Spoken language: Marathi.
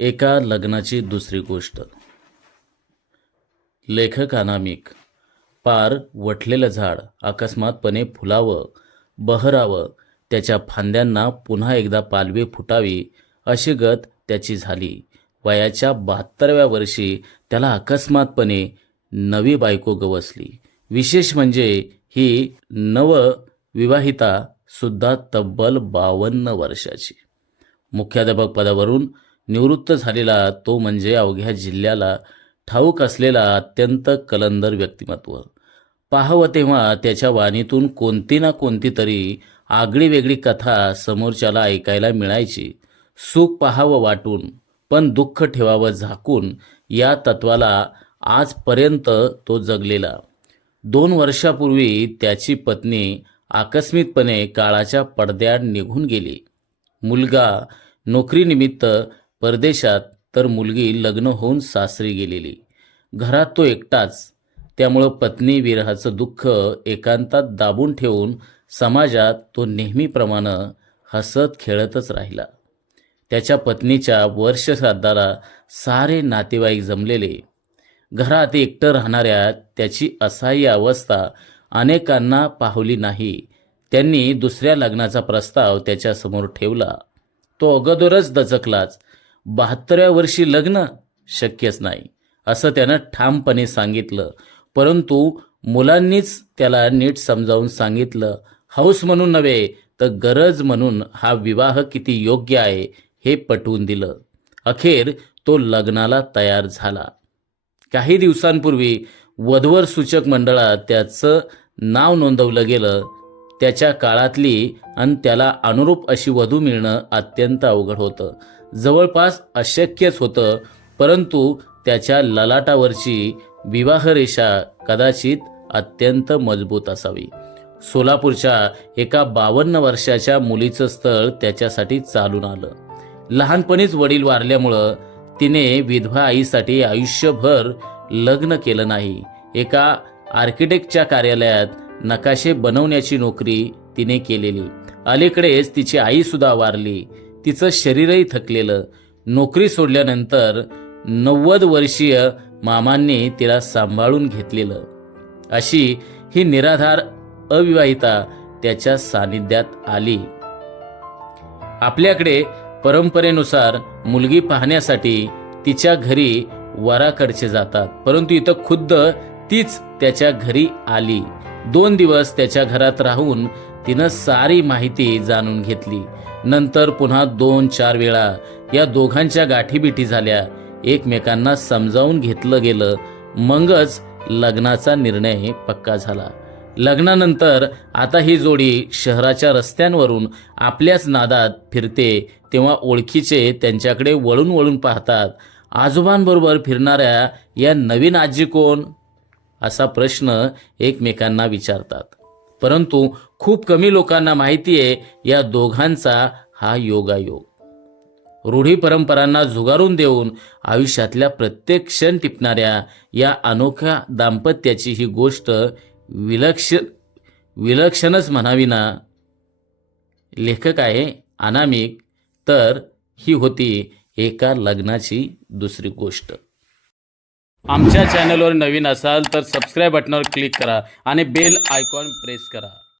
एका लग्नाची दुसरी गोष्ट. लेखक अनामिक. पार वटलेलं झाड अकस्मातपणे फुलावं, बहरावं, त्याच्या फांद्यांना पुन्हा एकदा पालवी फुटावी अशी गत त्याची झाली. वयाच्या 72व्या वर्षी त्याला अकस्मातपणे नवी बायको गवसली. विशेष म्हणजे ही नवविवाहिता सुद्धा तब्बल 52 वर्षाची. मुख्याध्यापक पदावरून निवृत्त झालेला तो म्हणजे अवघ्या जिल्ह्याला ठाऊक असलेला अत्यंत कलंदर व्यक्तिमत्व. पाहावं तेव्हा त्याच्या वाणीतून कोणती ना कोणती तरी आगळी वेगळी कथा समोरच्याला ऐकायला मिळायची. सुख पाहावं वाटून पण दुःख ठेवावं झाकून या तत्वाला आजपर्यंत तो जगलेला. 2 वर्षापूर्वी त्याची पत्नी आकस्मिकपणे काळाच्या पडद्याआड निघून गेली. मुलगा नोकरीनिमित्त परदेशात तर मुलगी लग्न होऊन सासरी गेलेली. घरात तो एकटाच. त्यामुळं पत्नी विरहाचं दुःख एकांतात दाबून ठेवून समाजात तो नेहमीप्रमाणे हसत खेळतच राहिला. त्याच्या पत्नीच्या वर्षश्राद्धाला सारे नातेवाईक जमलेले. घरात एकटं राहणाऱ्या त्याची असहाय्य अवस्था अनेकांना पाहवली नाही. त्यांनी दुसऱ्या लग्नाचा प्रस्ताव त्याच्यासमोर ठेवला. तो अगोदरच दचकलाच. 72व्या वर्षी लग्न शक्यच नाही असं त्यानं ठामपणे सांगितलं. परंतु मुलांनीच त्याला नीट समजावून सांगितलं. हौस म्हणून नव्हे तर गरज म्हणून हा विवाह किती योग्य आहे हे पटवून दिलं. अखेर तो लग्नाला तयार झाला. काही दिवसांपूर्वी वधूवर सूचक मंडळात त्याचं नाव नोंदवलं गेलं. त्याच्या काळातली आणि त्याला अनुरूप अशी वधू मिळणं अत्यंत अवघड होतं. जवळपास अशक्यच होतं. परंतु त्याच्या ललाटावरची विवाहरेषा कदाचित अत्यंत मजबूत असावी. सोलापूरच्या एका 52 वर्षाच्या मुलीचं स्थळ त्याच्यासाठी चालून आलं. लहानपणीच वडील वारल्यामुळं तिने विधवा आईसाठी आयुष्यभर लग्न केलं नाही. एका आर्किटेक्टच्या कार्यालयात नकाशे बनवण्याची नोकरी तिने केलेली. अलीकडेच तिची आई सुद्धा वारली. तिचं शरीरही थकलेलं. नोकरी सोडल्यानंतर 90 वर्षीय मामांनी तिला सांभाळून घेतलेलं. अशी ही निराधार अविवाहिता त्याच्या सानिध्यात आली. आपल्याकडे परंपरेनुसार मुलगी पाहण्यासाठी तिच्या घरी वराकडचे जातात. परंतु इथं खुद्द तीच त्याच्या घरी आली. 2 दिवस त्याच्या घरात राहून तिनं सारी माहिती जाणून घेतली. नंतर पुन्हा 2-4 वेळा या दोघांच्या गाठीबिठी झाल्या. एकमेकांना समजावून घेतलं गेलं. मगच लग्नाचा निर्णय पक्का झाला. लग्नानंतर आता ही जोडी शहराच्या रस्त्यांवरून आपल्याच नादात फिरते तेव्हा ओळखीचे त्यांच्याकडे वळून वळून पाहतात. आजोबांबरोबर फिरणाऱ्या या नवीन आजी कोण असा प्रश्न एकमेकांना विचारतात. परंतु खूप कमी लोकांना माहिती आहे या दोघांचा हा योगायोग. रूढी परंपरांना झुगारून देऊन आयुष्यातल्या प्रत्येक क्षण टिपणाऱ्या या अनोख्या दाम्पत्याची ही गोष्ट विलक्षणच म्हणावी ना. लेखक आहे अनामिक. तर ही होती एका लग्नाची दुसरी गोष्ट. आमच्या चॅनलवर नवीन असाल तर सबस्क्राईब बटनावर क्लिक करा आणि बेल आयकॉन प्रेस करा.